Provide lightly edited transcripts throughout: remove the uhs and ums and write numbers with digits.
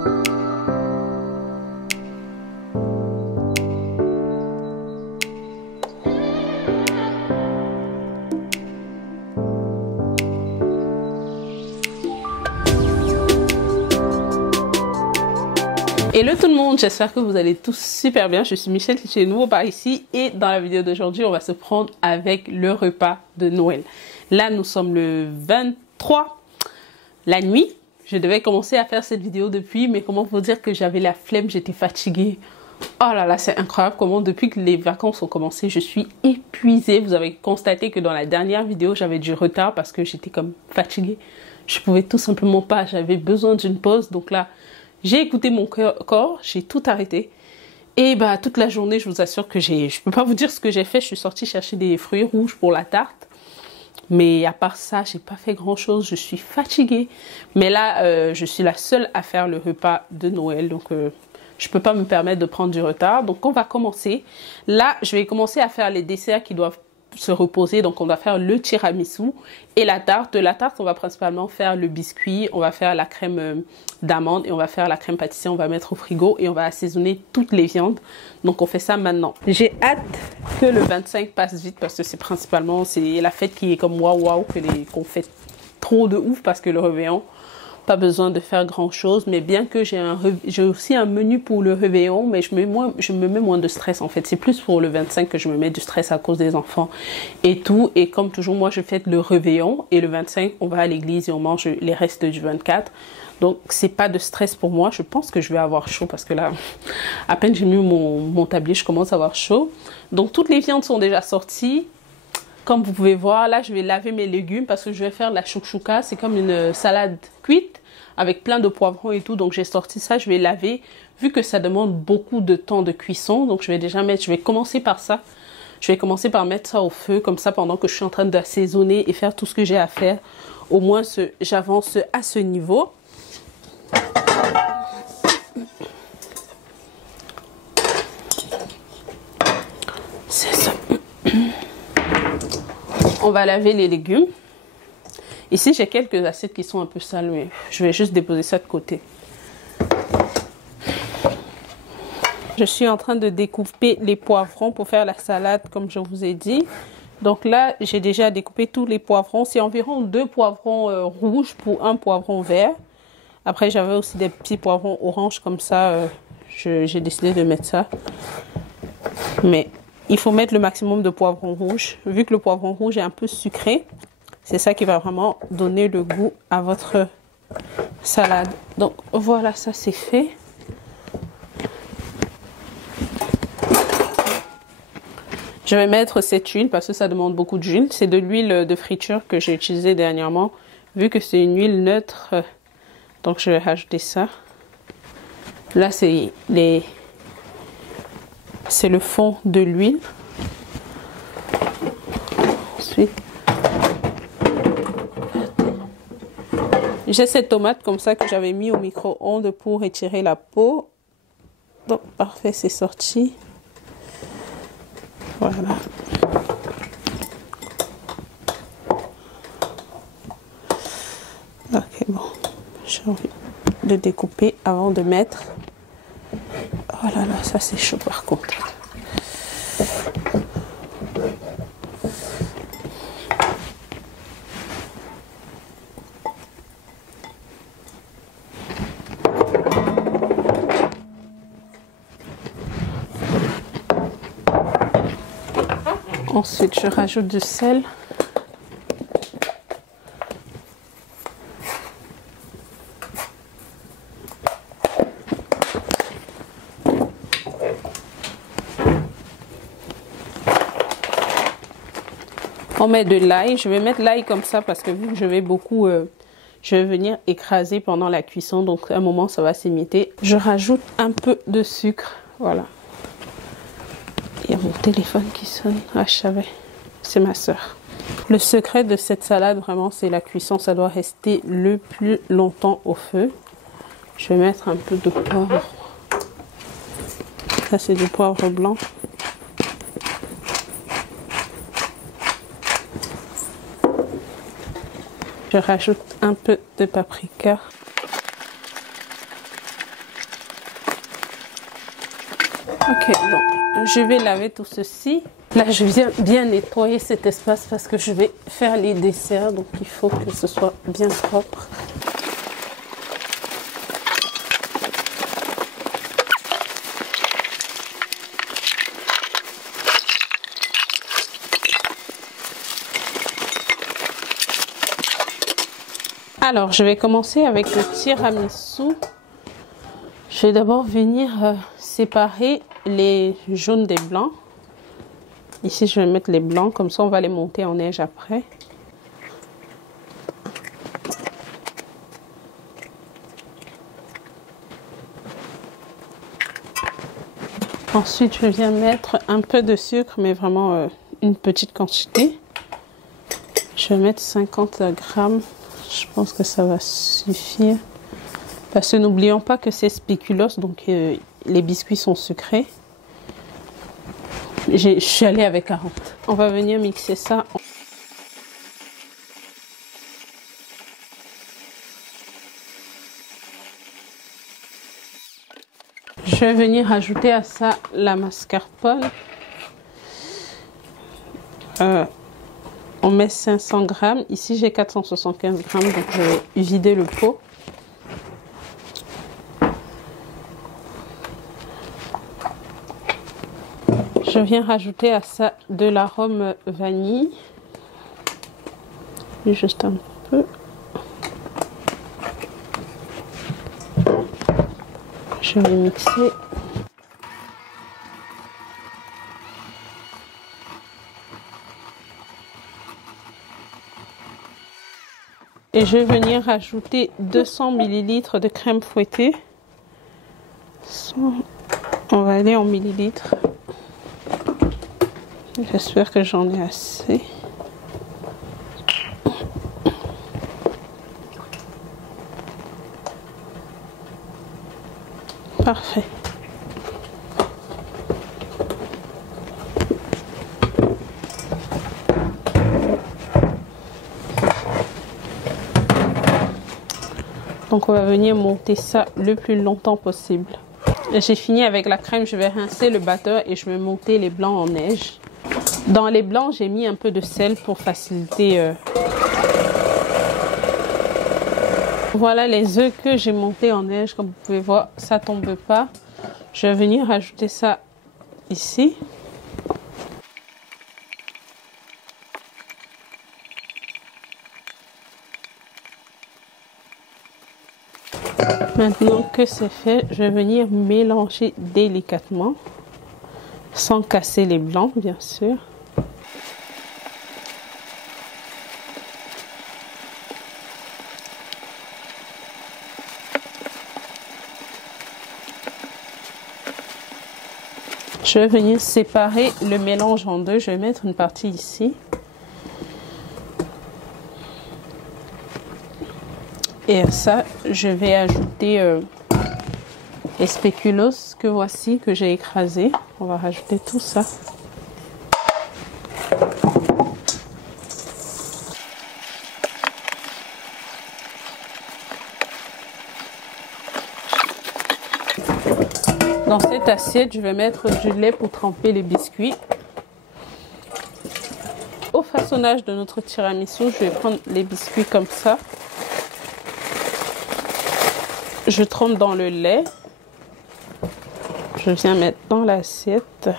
Hello tout le monde, j'espère que vous allez tous super bien. Je suis Michelle, je suis nouveau par ici et dans la vidéo d'aujourd'hui, on va se prendre avec le repas de Noël. Là, nous sommes le 23, la nuit. Je devais commencer à faire cette vidéo depuis, mais comment vous dire que j'avais la flemme, j'étais fatiguée. Oh là là, c'est incroyable comment depuis que les vacances ont commencé, je suis épuisée. Vous avez constaté que dans la dernière vidéo, j'avais du retard parce que j'étais comme fatiguée. Je pouvais tout simplement pas, j'avais besoin d'une pause. Donc là, j'ai écouté mon corps, j'ai tout arrêté. Et bah toute la journée, je vous assure que je peux pas vous dire ce que j'ai fait. Je suis sortie chercher des fruits rouges pour la tarte. Mais à part ça, j'ai pas fait grand chose. Je suis fatiguée. Mais là, je suis la seule à faire le repas de Noël. Donc, je peux pas me permettre de prendre du retard. Donc, on va commencer. Là, je vais commencer à faire les desserts qui doivent se reposer. Donc, on va faire le tiramisu et la tarte. De la tarte, on va principalement faire le biscuit. On va faire la crème d'amande et on va faire la crème pâtissier. On va mettre au frigo et on va assaisonner toutes les viandes. Donc, on fait ça maintenant. J'ai hâte que le 25 passe vite parce que c'est principalement, c'est la fête qui est comme waouh qu'on fait trop de ouf parce que le réveillon, pas besoin de faire grand chose, mais bien que j'ai aussi un menu pour le réveillon, mais je me mets moins de stress en fait. C'est plus pour le 25 que je me mets du stress à cause des enfants et tout. Et comme toujours, moi je fête le réveillon et le 25 on va à l'église et on mange les restes du 24. Donc c'est pas de stress pour moi. Je pense que je vais avoir chaud parce que là, à peine j'ai mis mon tablier, je commence à avoir chaud. Donc toutes les viandes sont déjà sorties. Comme vous pouvez voir, là, je vais laver mes légumes parce que je vais faire la chouchouka. C'est comme une salade cuite avec plein de poivrons et tout. Donc, j'ai sorti ça. Je vais laver vu que ça demande beaucoup de temps de cuisson. Donc, je vais commencer par ça. Je vais commencer par mettre ça au feu comme ça pendant que je suis en train d'assaisonner et faire tout ce que j'ai à faire. Au moins, j'avance à ce niveau. C'est ça. On va laver les légumes. Ici, j'ai quelques assiettes qui sont un peu sales, mais je vais juste déposer ça de côté. Je suis en train de découper les poivrons pour faire la salade, comme je vous ai dit. Donc là, j'ai déjà découpé tous les poivrons. C'est environ 2 poivrons rouges pour 1 poivron vert. Après, j'avais aussi des petits poivrons orange comme ça. J'ai décidé de mettre ça. Mais il faut mettre le maximum de poivrons rouges. Vu que le poivron rouge est un peu sucré, c'est ça qui va vraiment donner le goût à votre salade. Donc voilà, ça c'est fait. Je vais mettre cette huile parce que ça demande beaucoup d'huile. C'est de l'huile de friture que j'ai utilisée dernièrement. Vu que c'est une huile neutre, donc je vais rajouter ça. Là, c'est le fond de l'huile. Ensuite, j'ai cette tomate comme ça que j'avais mis au micro-ondes pour étirer la peau. Donc, parfait, c'est sorti. Voilà. Ok, bon. J'ai envie de découper avant de mettre. Oh là là, ça c'est chaud par contre. Ensuite, je rajoute du sel. On met de l'ail. Je vais mettre l'ail comme ça parce que vu que je vais venir écraser pendant la cuisson. Donc, à un moment, ça va s'émietter. Je rajoute un peu de sucre. Voilà. Il y a mon téléphone qui sonne. Ah, je savais. C'est ma soeur. Le secret de cette salade, vraiment, c'est la cuisson. Ça doit rester le plus longtemps au feu. Je vais mettre un peu de poivre. Ça, c'est du poivre blanc. Je rajoute un peu de paprika. Ok, donc je vais laver tout ceci. Là, je viens bien nettoyer cet espace parce que je vais faire les desserts. Donc, il faut que ce soit bien propre. Alors, je vais commencer avec le tiramisu. Je vais d'abord venir séparer les jaunes des blancs. Ici, je vais mettre les blancs, comme ça on va les monter en neige après. Ensuite, je viens mettre un peu de sucre, mais vraiment une petite quantité. Je vais mettre 50 grammes. Je pense que ça va suffire. Parce que n'oublions pas que c'est spéculoos, donc les biscuits sont sucrés. Je suis allée avec 40. On va venir mixer ça. Je vais venir ajouter à ça la mascarpone. On met 500 grammes. Ici, j'ai 475 grammes, donc je vais vider le pot. Je viens rajouter à ça de l'arôme vanille. Juste un peu. Je vais mixer. Et je vais venir rajouter 200 ml de crème fouettée. On va aller en millilitres. J'espère que j'en ai assez. Parfait. Donc on va venir monter ça le plus longtemps possible. J'ai fini avec la crème, je vais rincer le batteur et je vais monter les blancs en neige. Dans les blancs, j'ai mis un peu de sel pour faciliter. Voilà les œufs que j'ai montés en neige. Comme vous pouvez voir, ça ne tombe pas. Je vais venir rajouter ça ici. Maintenant que c'est fait, je vais venir mélanger délicatement, sans casser les blancs, bien sûr. Je vais venir séparer le mélange en deux. Je vais mettre une partie ici. Et à ça, je vais ajouter les spéculoos que voici, que j'ai écrasé. On va rajouter tout ça. Dans cette assiette, je vais mettre du lait pour tremper les biscuits. Au façonnage de notre tiramisu, je vais prendre les biscuits comme ça. Je trempe dans le lait. Je viens mettre dans l'assiette.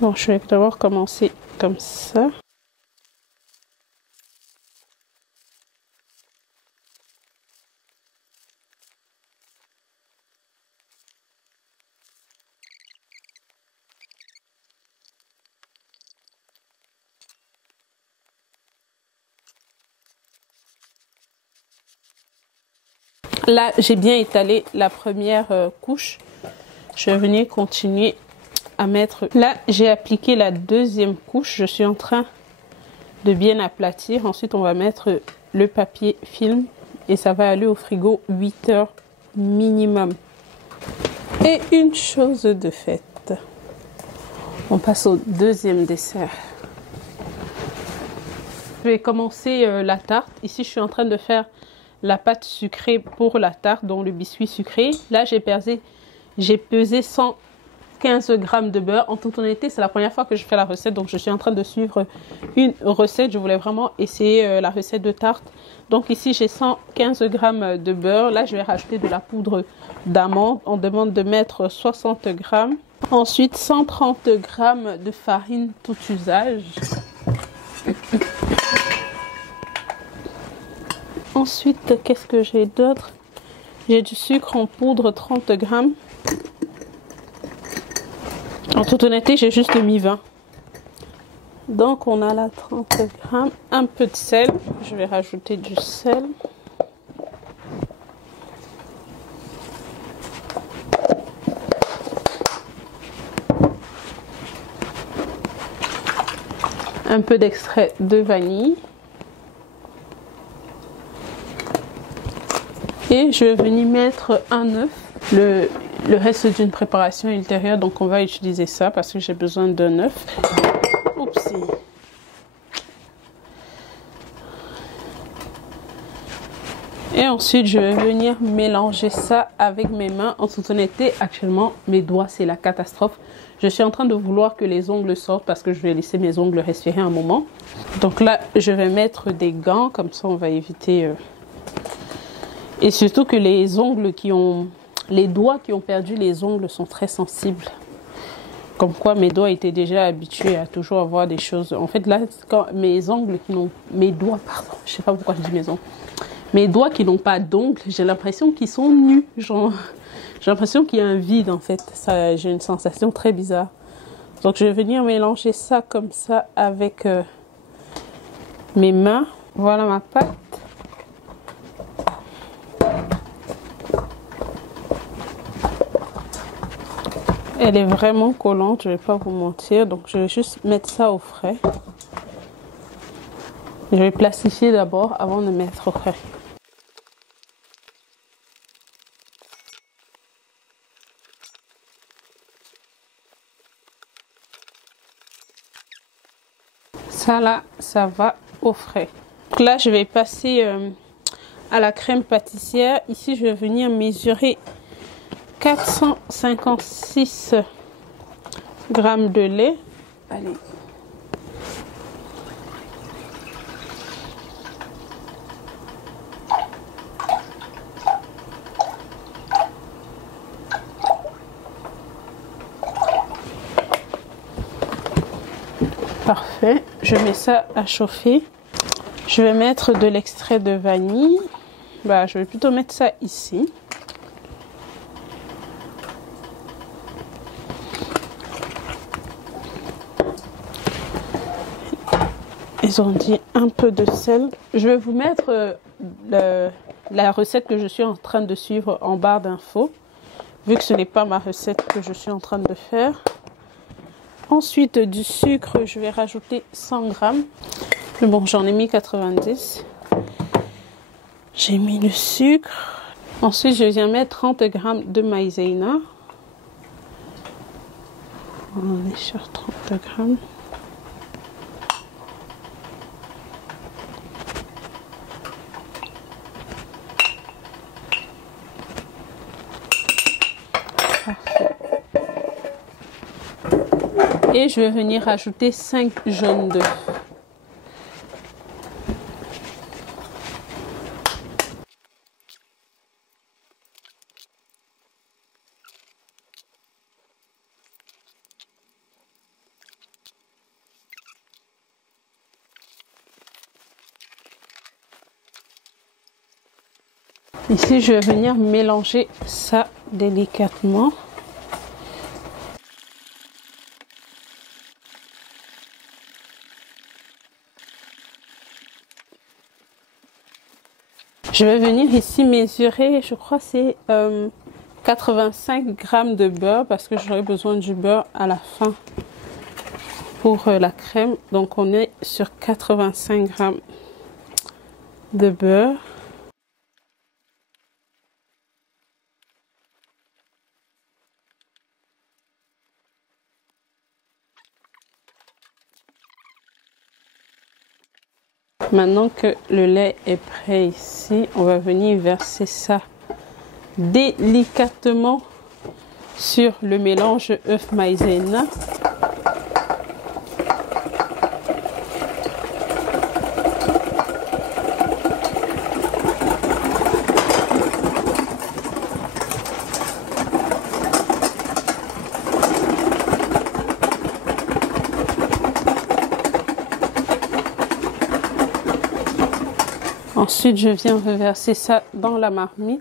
Bon, je vais d'abord commencer comme ça. Là, j'ai bien étalé la première couche. Je vais venir continuer à mettre. Là, j'ai appliqué la deuxième couche. Je suis en train de bien aplatir. Ensuite, on va mettre le papier film et ça va aller au frigo 8 heures minimum. Et une chose de faite. On passe au deuxième dessert. Je vais commencer la tarte. Ici, je suis en train de faire la pâte sucrée pour la tarte, donc le biscuit sucré. Là, j'ai pesé 115 grammes de beurre. En toute honnêteté, c'est la première fois que je fais la recette, donc je suis en train de suivre une recette. Je voulais vraiment essayer la recette de tarte. Donc ici, j'ai 115 grammes de beurre. Là, je vais rajouter de la poudre d'amande. On demande de mettre 60 grammes. Ensuite, 130 grammes de farine tout usage. Ensuite, qu'est-ce que j'ai d'autre? J'ai du sucre en poudre, 30 grammes. En toute honnêteté, j'ai juste mis 20. Donc, on a là 30 grammes. Un peu de sel. Je vais rajouter du sel. Un peu d'extrait de vanille. Et je vais venir mettre un œuf. Le reste d'une préparation ultérieure, donc on va utiliser ça parce que j'ai besoin d'un œuf. Oupsie. Et ensuite, je vais venir mélanger ça avec mes mains. En toute honnêteté, actuellement, mes doigts, c'est la catastrophe. Je suis en train de vouloir que les ongles sortent parce que je vais laisser mes ongles respirer un moment. Donc là, je vais mettre des gants, comme ça on va éviter... Et surtout que les ongles les doigts qui ont perdu les ongles sont très sensibles. Comme quoi mes doigts étaient déjà habitués à toujours avoir des choses. En fait là, quand mes ongles qui n'ont... Mes doigts, pardon, je sais pas pourquoi je dis mes ongles. Mes doigts qui n'ont pas d'ongles, j'ai l'impression qu'ils sont nus. Genre, j'ai l'impression qu'il y a un vide en fait. Ça, j'ai une sensation très bizarre. Donc je vais venir mélanger ça comme ça avec mes mains. Voilà ma pâte. Elle est vraiment collante, je ne vais pas vous mentir. Donc je vais juste mettre ça au frais. Je vais plastifier d'abord avant de mettre au frais. Ça là, ça va au frais. Donc là, je vais passer à la crème pâtissière. Ici, je vais venir mesurer 456 grammes de lait. Allez. Parfait. Je mets ça à chauffer. Je vais mettre de l'extrait de vanille. Je vais plutôt mettre ça ici. Ils ont dit un peu de sel. Je vais vous mettre la recette que je suis en train de suivre en barre d'infos, vu que ce n'est pas ma recette que je suis en train de faire. Ensuite, du sucre, je vais rajouter 100 grammes. Mais bon, j'en ai mis 90. J'ai mis le sucre. Ensuite, je viens mettre 30 grammes de maïzena. On est sur 30 grammes. Et je vais venir ajouter 5 jaunes d'œufs. Ici, je vais venir mélanger ça délicatement. Je vais venir ici mesurer, je crois que c'est 85 grammes de beurre parce que j'aurai besoin du beurre à la fin pour la crème. Donc on est sur 85 grammes de beurre. Maintenant que le lait est prêt ici, on va venir verser ça délicatement sur le mélange œuf maïzena. Ensuite, je viens reverser ça dans la marmite.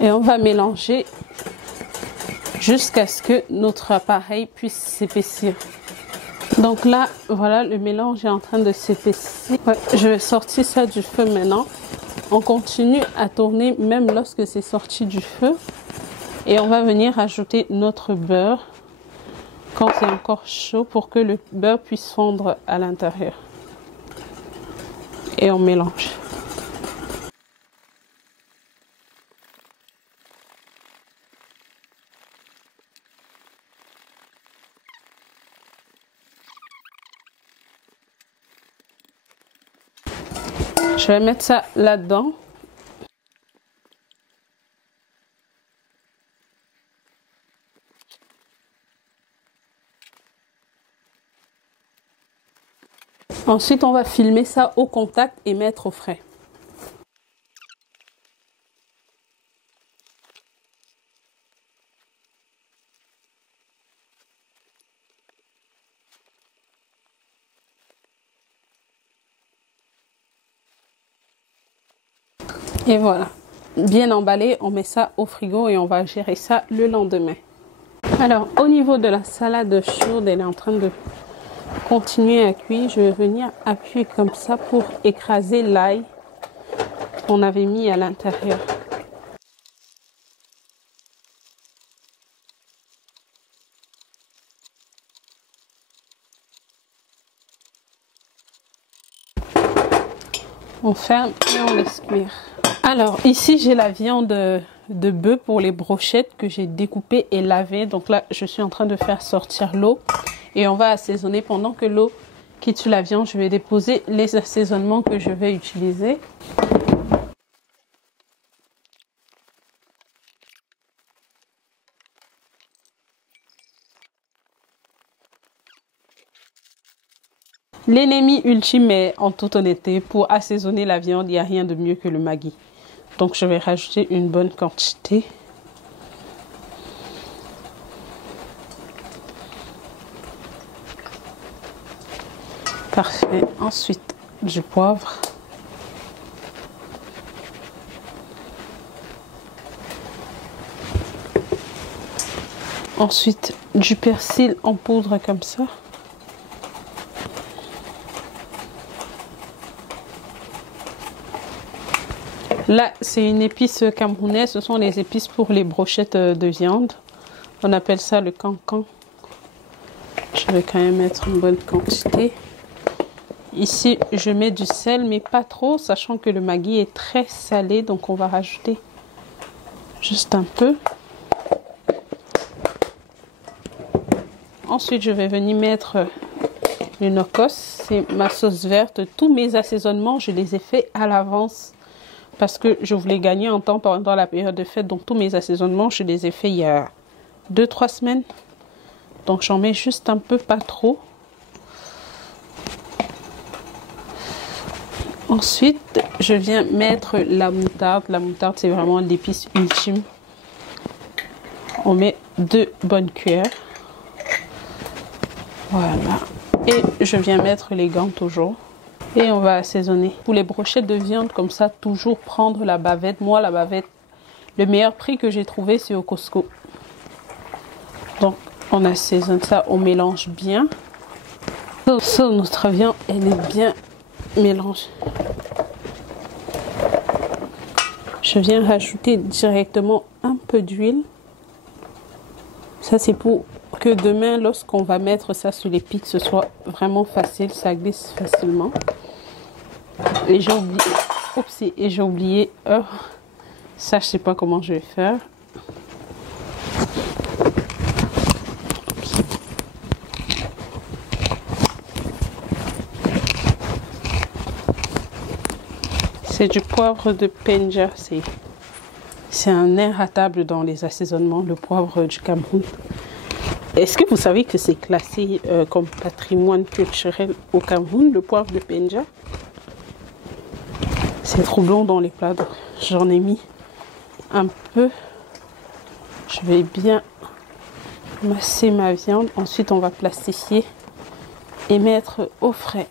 Et on va mélanger jusqu'à ce que notre appareil puisse s'épaissir. Donc là, voilà, le mélange est en train de s'épaissir. Ouais, je vais sortir ça du feu maintenant. On continue à tourner même lorsque c'est sorti du feu. Et on va venir ajouter notre beurre quand c'est encore chaud pour que le beurre puisse fondre à l'intérieur. Et on mélange. Je vais mettre ça là-dedans. Ensuite, on va filmer ça au contact et mettre au frais. Et voilà, bien emballé, on met ça au frigo et on va gérer ça le lendemain. Alors, au niveau de la salade chaude, elle est en train de continuer à cuire. Je vais venir appuyer comme ça pour écraser l'ail qu'on avait mis à l'intérieur. On ferme et on laisse cuire. Alors ici j'ai la viande de bœuf pour les brochettes que j'ai découpée et lavée. Donc là je suis en train de faire sortir l'eau et on va assaisonner. Pendant que l'eau quitte sur la viande, je vais déposer les assaisonnements que je vais utiliser. L'ennemi ultime est, en toute honnêteté, pour assaisonner la viande, il n'y a rien de mieux que le Maggi. Donc je vais rajouter une bonne quantité. Parfait. Ensuite, du poivre. Ensuite, du persil en poudre comme ça. Là, c'est une épice camerounaise. Ce sont les épices pour les brochettes de viande. On appelle ça le cancan. Je vais quand même mettre une bonne quantité. Ici, je mets du sel, mais pas trop, sachant que le Maggi est très salé. Donc, on va rajouter juste un peu. Ensuite, je vais venir mettre le nokos. C'est ma sauce verte. Tous mes assaisonnements, je les ai faits à l'avance. Parce que je voulais gagner en temps pendant la période de fête. Donc tous mes assaisonnements, je les ai faits il y a 2-3 semaines. Donc j'en mets juste un peu, pas trop. Ensuite, je viens mettre la moutarde. La moutarde, c'est vraiment l'épice ultime. On met 2 bonnes cuillères. Voilà. Et je viens mettre les gants toujours. Et on va assaisonner. Pour les brochettes de viande comme ça, toujours prendre la bavette. Moi, la bavette, le meilleur prix que j'ai trouvé, c'est au Costco. Donc, on assaisonne ça, on mélange bien. Ça, notre viande, elle est bien mélangée. Je viens rajouter directement un peu d'huile. Ça, c'est pour que demain, lorsqu'on va mettre ça sur les pizzas, ce soit vraiment facile. Ça glisse facilement. Et j'ai oublié. Oups, et j'ai oublié. Ça, je sais pas comment je vais faire. C'est du poivre de Penja. C'est un inratable dans les assaisonnements, le poivre du Cameroun. Est-ce que vous savez que c'est classé comme patrimoine culturel au Cameroun, le poivre de Penja? C'est trop bon dans les plats, donc j'en ai mis un peu. Je vais bien masser ma viande. Ensuite, on va plastifier et mettre au frais.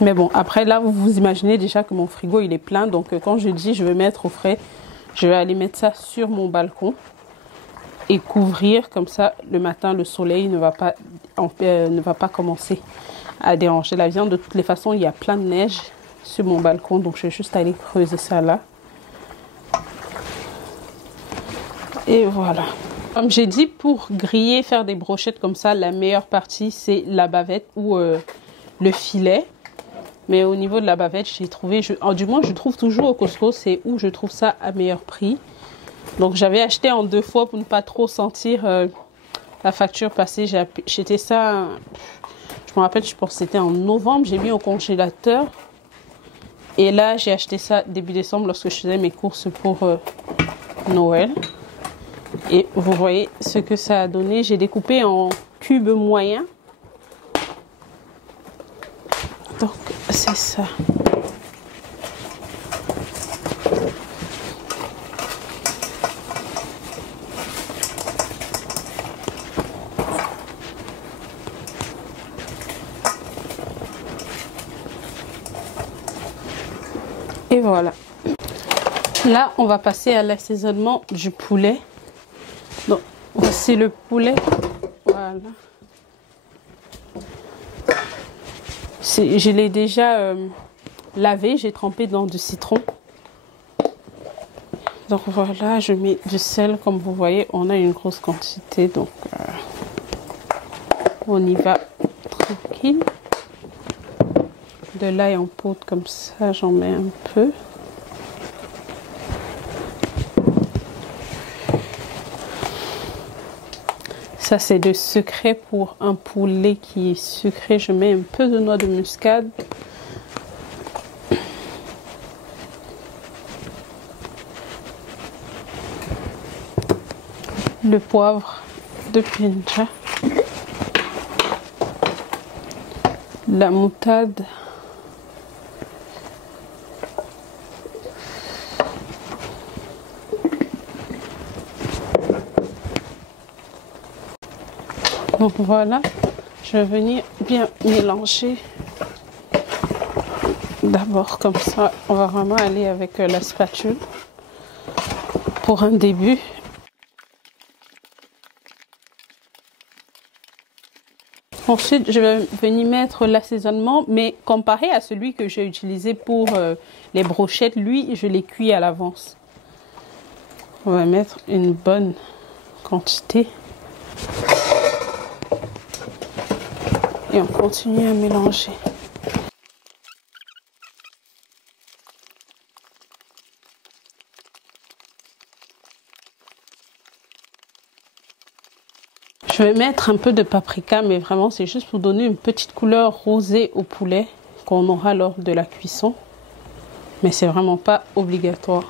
Mais bon, après là, vous imaginez déjà que mon frigo, il est plein. Donc, quand je dis je vais mettre au frais, je vais aller mettre ça sur mon balcon et couvrir. Comme ça, le matin, le soleil ne va pas commencer à déranger la viande. De toutes les façons, il y a plein de neige sur mon balcon. Donc, je vais juste aller creuser ça là. Et voilà. Comme j'ai dit, pour griller, faire des brochettes comme ça, la meilleure partie, c'est la bavette ou le filet. Mais au niveau de la bavette, j'ai trouvé, du moins je trouve toujours au Costco, c'est où je trouve ça à meilleur prix. Donc j'avais acheté en 2 fois pour ne pas trop sentir la facture passer. J'ai acheté ça, je me rappelle, je pense que c'était en novembre, j'ai mis au congélateur. Et là, j'ai acheté ça début décembre lorsque je faisais mes courses pour Noël. Et vous voyez ce que ça a donné. J'ai découpé en cubes moyens. Donc, c'est ça. Et voilà. Là, on va passer à l'assaisonnement du poulet. Donc, voici le poulet. Voilà. Je l'ai déjà lavé, j'ai trempé dans du citron. Donc voilà, je mets du sel, comme vous voyez, on a une grosse quantité, donc on y va tranquille. De l'ail en poudre comme ça, j'en mets un peu. Ça, c'est le secret pour un poulet qui est sucré. Je mets un peu de noix de muscade. Le poivre de Penja. La moutarde. Donc voilà, je vais venir bien mélanger. D'abord comme ça, on va vraiment aller avec la spatule pour un début. Ensuite, je vais venir mettre l'assaisonnement, mais comparé à celui que j'ai utilisé pour les brochettes, lui, je l'ai cuit à l'avance. On va mettre une bonne quantité. Et on continue à mélanger. Je vais mettre un peu de paprika, mais vraiment c'est juste pour donner une petite couleur rosée au poulet qu'on aura lors de la cuisson. Mais c'est vraiment pas obligatoire.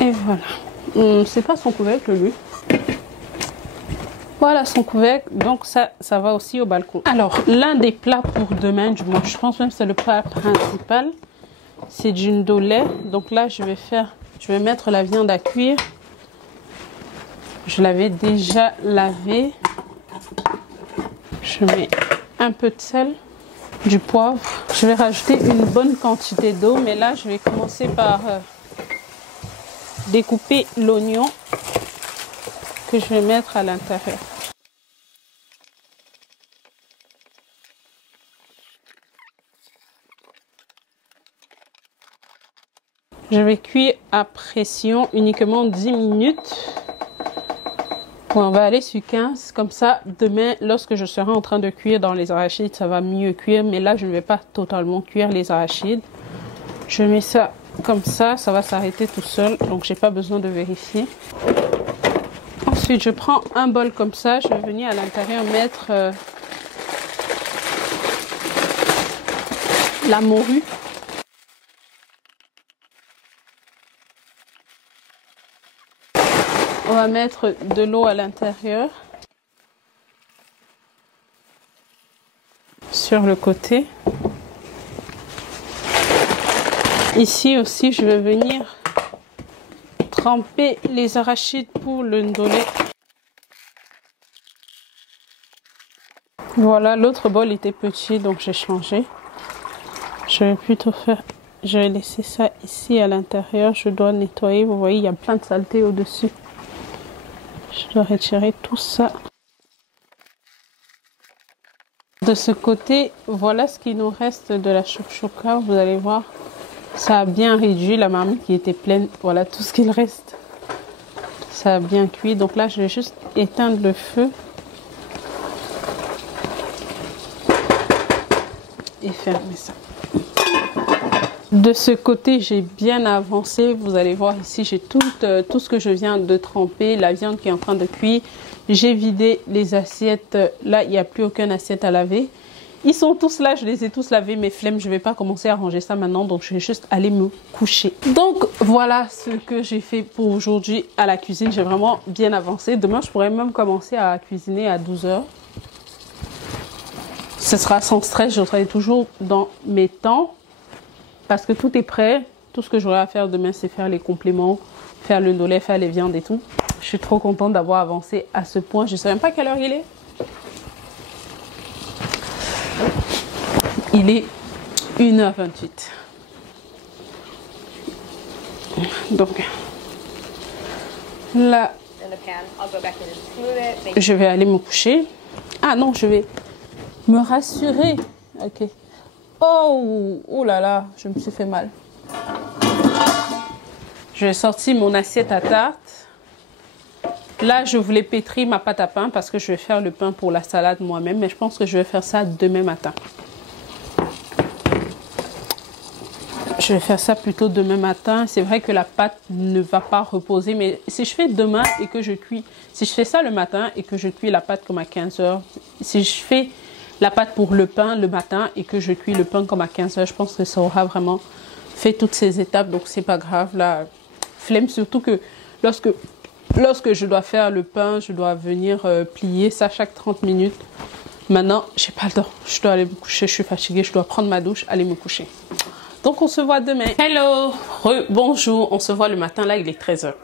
Et voilà. C'est pas son couvercle lui. Voilà son couvercle, donc ça va aussi au balcon. Alors, l'un des plats pour demain, du moins, je pense même que c'est le plat principal, c'est du ndolé. Donc là, je vais mettre la viande à cuire. Je l'avais déjà lavé. Je mets un peu de sel, du poivre. Je vais rajouter une bonne quantité d'eau, mais là, je vais commencer par découper l'oignon que je vais mettre à l'intérieur. Je vais cuire à pression uniquement 10 minutes. Bon, on va aller sur 15. Comme ça, demain, lorsque je serai en train de cuire dans les arachides, ça va mieux cuire. Mais là, je ne vais pas totalement cuire les arachides. Je mets ça comme ça va s'arrêter tout seul. Donc, j'ai pas besoin de vérifier. Ensuite, je prends un bol comme ça. Je vais venir à l'intérieur mettre la morue. On va mettre de l'eau à l'intérieur. Sur le côté. Ici aussi, je vais venir tremper les arachides pour le ndolé. Voilà, l'autre bol était petit, donc j'ai changé. Je vais plutôt faire... Je vais laisser ça ici à l'intérieur. Je dois nettoyer. Vous voyez, il y a plein de saleté au-dessus. Je dois retirer tout ça. De ce côté, voilà ce qui nous reste de la chouchouka. Vous allez voir, ça a bien réduit la marmite qui était pleine. Voilà tout ce qu'il reste. Ça a bien cuit. Donc là, je vais juste éteindre le feu. Et fermer ça. De ce côté, j'ai bien avancé. Vous allez voir ici, j'ai tout ce que je viens de tremper. La viande qui est en train de cuire. J'ai vidé les assiettes. Là, il n'y a plus aucune assiette à laver. Ils sont tous là, je les ai tous lavés. Mes flemmes, je ne vais pas commencer à ranger ça maintenant. Donc, je vais juste aller me coucher. Donc, voilà ce que j'ai fait pour aujourd'hui à la cuisine. J'ai vraiment bien avancé. Demain, je pourrais même commencer à cuisiner à 12 h. Ce sera sans stress. Je serai toujours dans mes temps. Parce que tout est prêt. Tout ce que j'aurai à faire demain, c'est faire les compléments, faire le ndolé, faire les viandes et tout. Je suis trop contente d'avoir avancé à ce point. Je ne sais même pas quelle heure il est. Il est 1h28. Donc, là, je vais aller me coucher. Ah non, je vais me rassurer. Ok. Oh là là, je me suis fait mal. Je vais sortir mon assiette à tarte. Là, je voulais pétrir ma pâte à pain parce que je vais faire le pain pour la salade moi-même. Mais je pense que je vais faire ça demain matin. Je vais faire ça plutôt demain matin. C'est vrai que la pâte ne va pas reposer. Mais si je fais demain et que je cuis... Si je fais ça le matin et que je cuis la pâte comme à 15 h. Si je fais la pâte pour le pain le matin et que je cuis le pain comme à 15 h. Je pense que ça aura vraiment fait toutes ces étapes. Donc, c'est pas grave. La flemme, surtout que lorsque je dois faire le pain, je dois venir plier ça chaque 30 minutes. Maintenant, j'ai pas le temps. Je dois aller me coucher, je suis fatiguée, je dois prendre ma douche, aller me coucher. Donc, on se voit demain. Hello, bonjour. On se voit le matin, là, il est 13 h.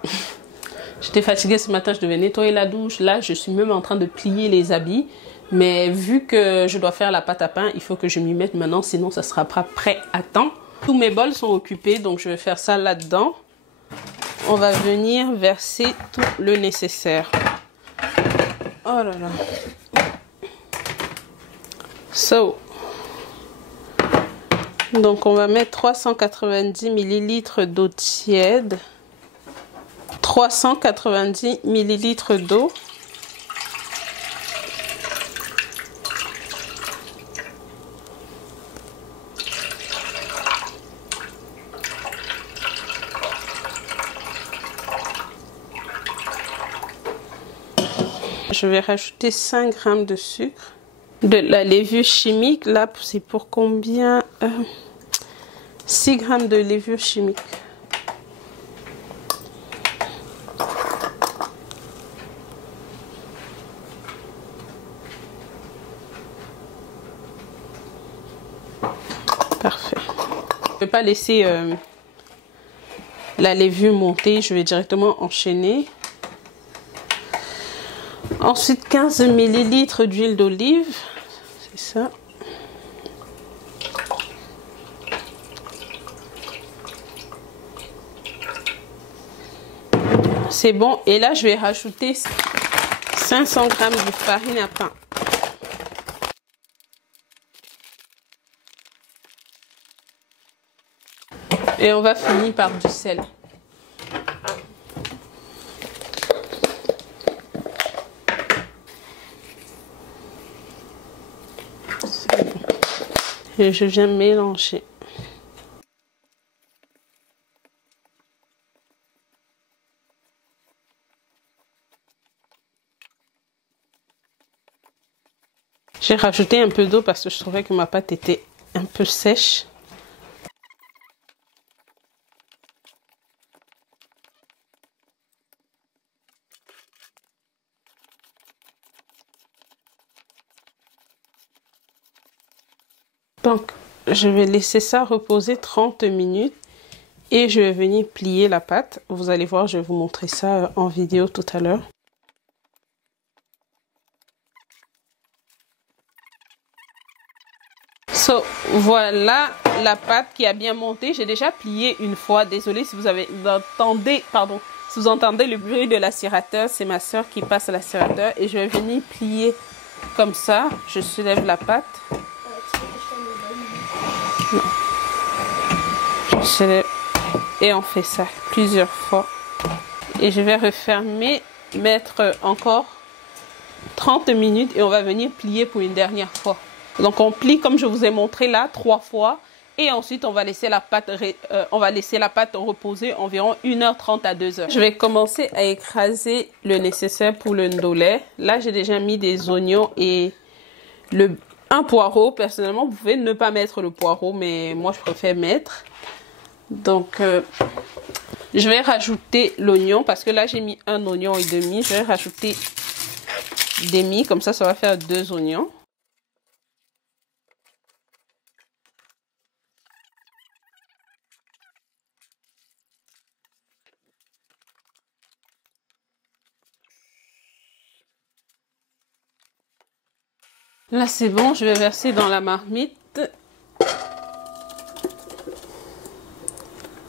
J'étais fatiguée ce matin, je devais nettoyer la douche. Là, je suis même en train de plier les habits. Mais vu que je dois faire la pâte à pain, il faut que je m'y mette maintenant, sinon ça sera pas prêt à temps. Tous mes bols sont occupés, donc je vais faire ça là-dedans. On va venir verser tout le nécessaire. Oh là là. Donc on va mettre 390 ml d'eau tiède. 390 ml d'eau. Je vais rajouter 5 g de sucre. De la levure chimique, là, c'est pour combien 6 g de levure chimique. Parfait. Je ne vais pas laisser la levure monter, je vais directement enchaîner. Ensuite, 15 ml d'huile d'olive, c'est ça. C'est bon. Et là, je vais rajouter 500 g de farine à pain. Et on va finir par du sel. Et je viens mélanger. J'ai rajouté un peu d'eau parce que je trouvais que ma pâte était un peu sèche. Donc, je vais laisser ça reposer 30 minutes et je vais venir plier la pâte. Vous allez voir, je vais vous montrer ça en vidéo tout à l'heure. So, voilà la pâte qui a bien monté. J'ai déjà plié une fois. Désolée si vous entendez le bruit de l'aspirateur. C'est ma soeur qui passe l'aspirateur et je vais venir plier comme ça. Je soulève la pâte. Non. Je soulève et on fait ça plusieurs fois. Et je vais refermer, mettre encore 30 minutes et on va venir plier pour une dernière fois. Donc on plie comme je vous ai montré là 3 fois et ensuite on va laisser la pâte reposer environ 1h30 à 2h. Je vais commencer à écraser le nécessaire pour le ndolé. Là j'ai déjà mis des oignons et un poireau. Personnellement vous pouvez ne pas mettre le poireau mais moi je préfère mettre. Donc je vais rajouter l'oignon parce que là j'ai mis un oignon et demi. Je vais rajouter demi comme ça va faire 2 oignons. Là c'est bon, je vais verser dans la marmite.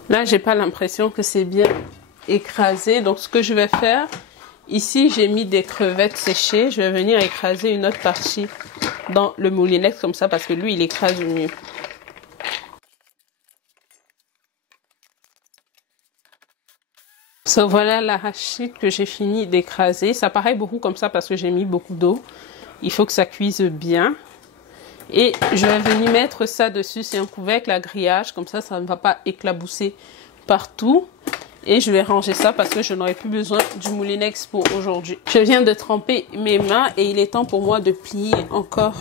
Là j'ai pas l'impression que c'est bien écrasé. Donc ce que je vais faire, ici j'ai mis des crevettes séchées. Je vais venir écraser une autre partie dans le moulinex comme ça parce que lui il écrase mieux. So, voilà l'arachide que j'ai fini d'écraser. Ça paraît beaucoup comme ça parce que j'ai mis beaucoup d'eau. Il faut que ça cuise bien. Et je vais venir mettre ça dessus. C'est un couvercle à grillage. Comme ça ne va pas éclabousser partout. Et je vais ranger ça parce que je n'aurai plus besoin du moulinex pour aujourd'hui. Je viens de tremper mes mains et il est temps pour moi de plier encore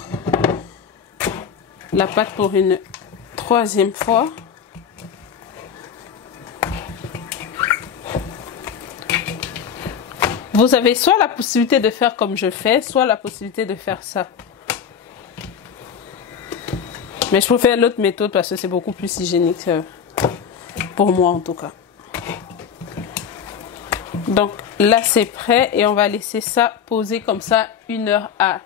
la pâte pour une 3e fois. Vous avez soit la possibilité de faire comme je fais, soit la possibilité de faire ça. Mais je préfère l'autre méthode parce que c'est beaucoup plus hygiénique pour moi en tout cas. Donc là c'est prêt et on va laisser ça poser comme ça 1h à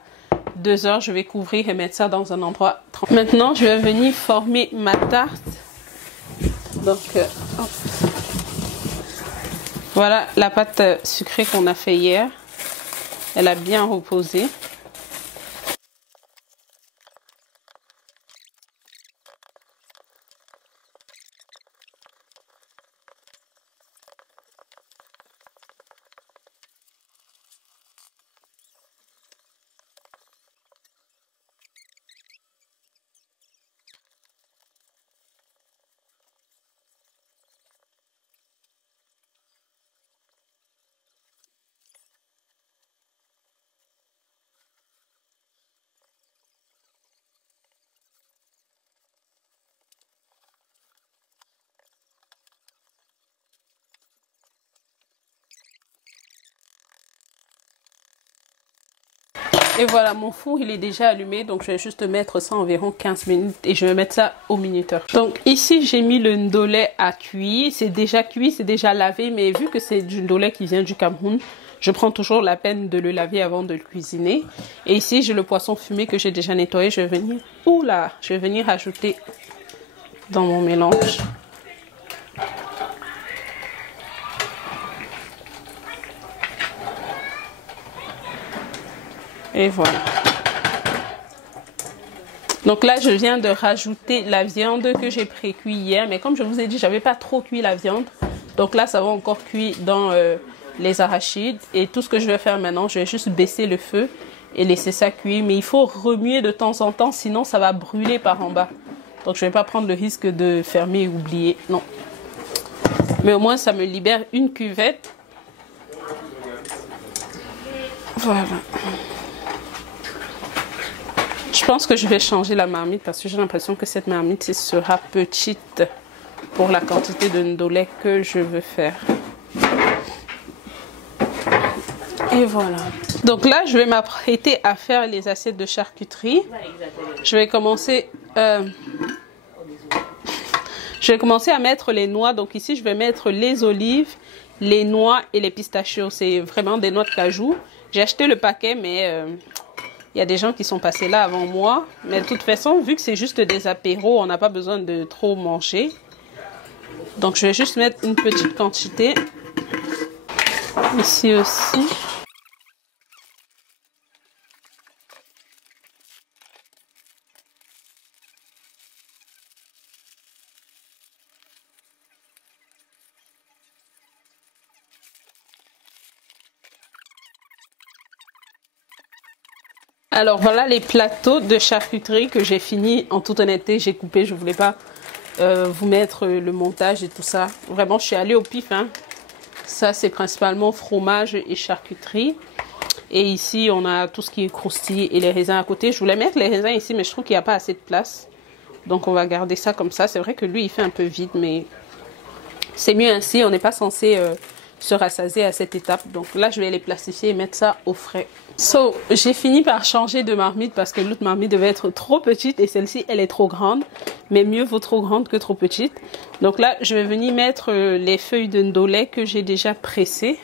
2h. Je vais couvrir et mettre ça dans un endroit. Maintenant je vais venir former ma tarte. Donc voilà la pâte sucrée qu'on a fait hier. Elle a bien reposé. Et voilà, mon four il est déjà allumé, donc je vais juste mettre ça environ 15 minutes et je vais mettre ça au minuteur. Donc ici j'ai mis le ndolé à cuire, c'est déjà cuit, c'est déjà lavé, mais vu que c'est du ndolé qui vient du Cameroun, je prends toujours la peine de le laver avant de le cuisiner. Et ici j'ai le poisson fumé que j'ai déjà nettoyé, je vais venir ajouter dans mon mélange. Et voilà. Donc là, je viens de rajouter la viande que j'ai pré-cuit hier. Mais comme je vous ai dit, j'avais pas trop cuit la viande. Donc là, ça va encore cuire dans les arachides. Et tout ce que je vais faire maintenant, je vais juste baisser le feu et laisser ça cuire. Mais il faut remuer de temps en temps, sinon ça va brûler par en bas. Donc je vais pas prendre le risque de fermer et oublier. Non. Mais au moins, ça me libère une cuvette. Voilà. Je pense que je vais changer la marmite parce que j'ai l'impression que cette marmite sera petite pour la quantité de ndolé que je veux faire. Et voilà. Donc là, je vais m'apprêter à faire les assiettes de charcuterie. Je vais commencer à mettre les noix. Donc ici, je vais mettre les olives, les noix et les pistachios. C'est vraiment des noix de cajou. J'ai acheté le paquet, mais il y a des gens qui sont passés là avant moi. Mais de toute façon, vu que c'est juste des apéros, on n'a pas besoin de trop manger. Donc je vais juste mettre une petite quantité. Ici aussi. Alors voilà les plateaux de charcuterie que j'ai fini. En toute honnêteté, j'ai coupé. Je ne voulais pas vous mettre le montage et tout ça. Vraiment, je suis allée au pif. Hein. Ça, c'est principalement fromage et charcuterie. Et ici, on a tout ce qui est croustillé et les raisins à côté. Je voulais mettre les raisins ici, mais je trouve qu'il n'y a pas assez de place. Donc, on va garder ça comme ça. C'est vrai que lui, il fait un peu vide, mais c'est mieux ainsi. On n'est pas censé se rassasier à cette étape. Donc là, je vais les plastifier et mettre ça au frais. So, j'ai fini par changer de marmite parce que l'autre marmite devait être trop petite et celle-ci, elle est trop grande. Mais mieux vaut trop grande que trop petite. Donc là, je vais venir mettre les feuilles de ndolé que j'ai déjà pressées.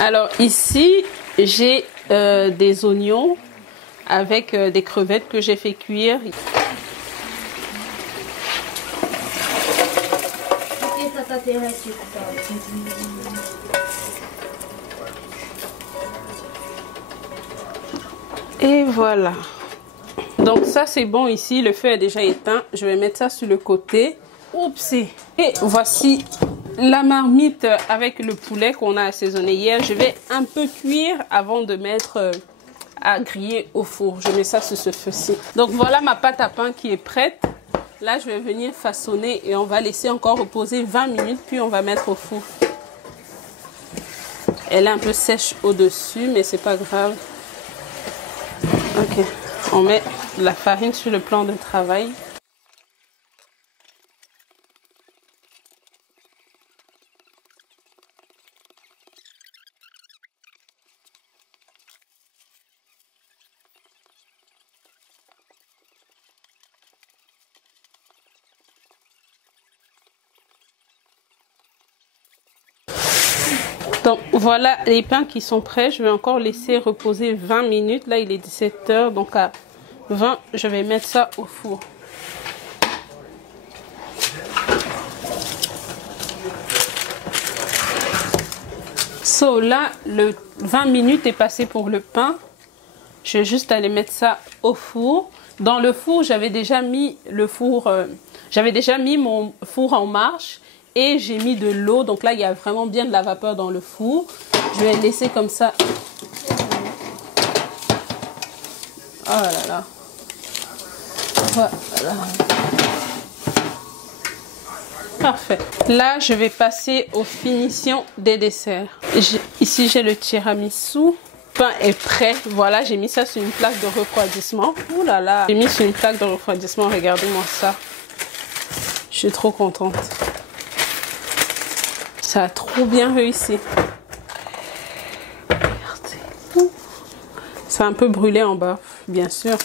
Alors ici, j'ai des oignons avec des crevettes que j'ai fait cuire. Et voilà. Donc ça c'est bon ici, le feu est déjà éteint. Je vais mettre ça sur le côté. Oups. Et voici la marmite avec le poulet qu'on a assaisonné hier. Je vais un peu cuire avant de mettre à griller au four. Je mets ça sur ce feu-ci. Donc voilà ma pâte à pain qui est prête. Là, je vais venir façonner et on va laisser encore reposer 20 minutes, puis on va mettre au four. Elle est un peu sèche au-dessus, mais c'est pas grave. Ok, on met la farine sur le plan de travail. Donc voilà les pains qui sont prêts. Je vais encore laisser reposer 20 minutes. Là il est 17 h, donc à 20 je vais mettre ça au four. So là le 20 minutes est passé pour le pain. Je vais juste aller mettre ça au four. Dans le four j'avais déjà mis mon four en marche. Et j'ai mis de l'eau, donc là il y a vraiment bien de la vapeur dans le four. Je vais laisser comme ça. Oh là là. Voilà. Parfait. Là je vais passer aux finitions des desserts. Ici j'ai le tiramisu. Le pain est prêt. Voilà, j'ai mis ça sur une plaque de refroidissement. Ouh là là. J'ai mis sur une plaque de refroidissement. Regardez-moi ça. Je suis trop contente. Ça a trop bien réussi. Regardez. C'est un peu brûlé en bas, bien sûr.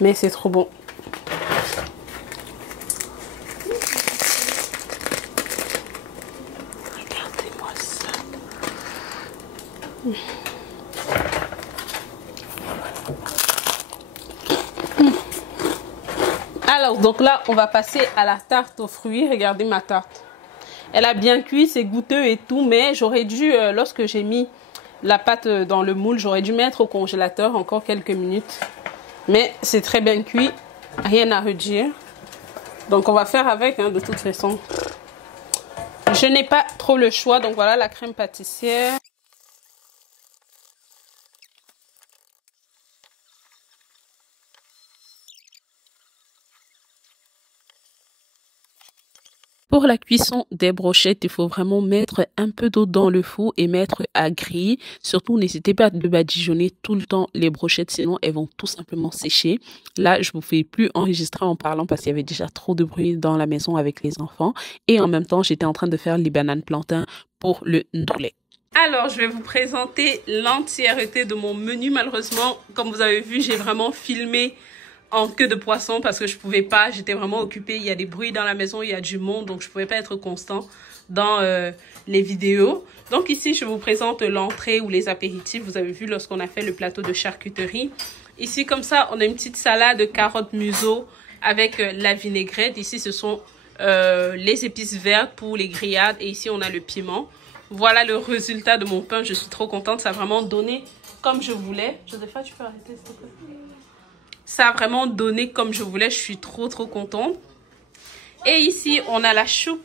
Mais c'est trop bon. Alors, donc là, on va passer à la tarte aux fruits. Regardez ma tarte. Elle a bien cuit, c'est goûteux et tout, mais j'aurais dû, lorsque j'ai mis la pâte dans le moule, j'aurais dû mettre au congélateur encore quelques minutes. Mais c'est très bien cuit, rien à redire. Donc, on va faire avec, hein, de toute façon. Je n'ai pas trop le choix, donc voilà la crème pâtissière. Pour la cuisson des brochettes, il faut vraiment mettre un peu d'eau dans le four et mettre à griller. Surtout, n'hésitez pas de badigeonner tout le temps les brochettes, sinon elles vont tout simplement sécher. Là, je ne vous fais plus enregistrer en parlant parce qu'il y avait déjà trop de bruit dans la maison avec les enfants. Et en même temps, j'étais en train de faire les bananes plantains pour le ndolé. Alors, je vais vous présenter l'entièreté de mon menu. Malheureusement, comme vous avez vu, j'ai vraiment filmé en queue de poisson parce que je pouvais pas, j'étais vraiment occupée, il y a des bruits dans la maison, il y a du monde, donc je pouvais pas être constant dans les vidéos. Donc ici, je vous présente l'entrée ou les apéritifs. Vous avez vu lorsqu'on a fait le plateau de charcuterie. Ici, comme ça, on a une petite salade de carottes museau avec la vinaigrette. Ici, ce sont les épices vertes pour les grillades et ici, on a le piment. Voilà le résultat de mon pain, je suis trop contente, ça a vraiment donné comme je voulais. Josepha, tu peux arrêter s'il te plaît? Ça a vraiment donné comme je voulais. Je suis trop contente. Et ici, on a la choupe.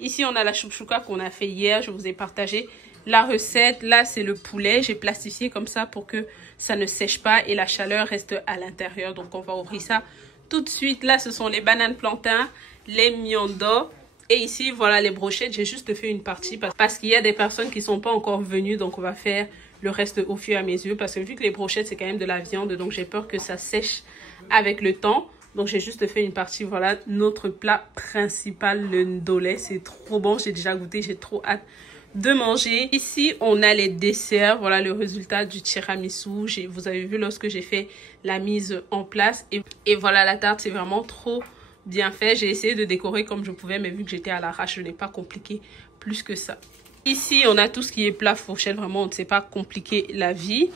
Ici, on a la choupe-chouka qu'on a fait hier. Je vous ai partagé la recette. Là, c'est le poulet. J'ai plastifié comme ça pour que ça ne sèche pas et la chaleur reste à l'intérieur. Donc, on va ouvrir ça tout de suite. Là, ce sont les bananes plantains, les miondo. Et ici, voilà les brochettes. J'ai juste fait une partie parce qu'il y a des personnes qui ne sont pas encore venues. Donc, on va faire le reste au fur et à mesure parce que vu que les brochettes c'est quand même de la viande, donc j'ai peur que ça sèche avec le temps. Donc j'ai juste fait une partie. Voilà notre plat principal, le ndolé. C'est trop bon, j'ai déjà goûté, j'ai trop hâte de manger. Ici on a les desserts. Voilà le résultat du tiramisu. Vous avez vu lorsque j'ai fait la mise en place et voilà la tarte, c'est vraiment trop bien fait. J'ai essayé de décorer comme je pouvais, mais vu que j'étais à l'arrache, je n'ai pas compliqué plus que ça. Ici, on a tout ce qui est plat fourchette. Vraiment, on ne sait pas compliquer la vie.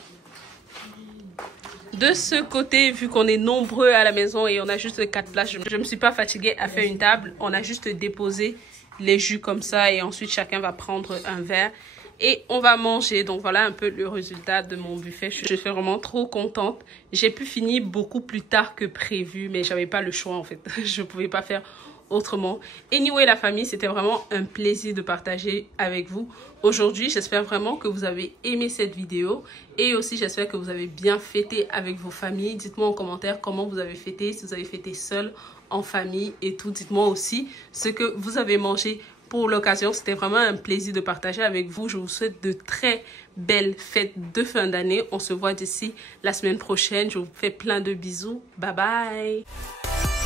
De ce côté, vu qu'on est nombreux à la maison et on a juste 4 places, je ne me suis pas fatiguée à faire une table. On a juste déposé les jus comme ça et ensuite, chacun va prendre un verre et on va manger. Donc, voilà un peu le résultat de mon buffet. Je suis vraiment trop contente. J'ai pu finir beaucoup plus tard que prévu, mais j'avais pas le choix en fait. Je ne pouvais pas faire autrement. Anyway, la famille, c'était vraiment un plaisir de partager avec vous aujourd'hui. J'espère vraiment que vous avez aimé cette vidéo et aussi j'espère que vous avez bien fêté avec vos familles. Dites-moi en commentaire comment vous avez fêté, si vous avez fêté seul, en famille et tout. Dites-moi aussi ce que vous avez mangé pour l'occasion. C'était vraiment un plaisir de partager avec vous. Je vous souhaite de très belles fêtes de fin d'année. On se voit d'ici la semaine prochaine. Je vous fais plein de bisous. Bye bye.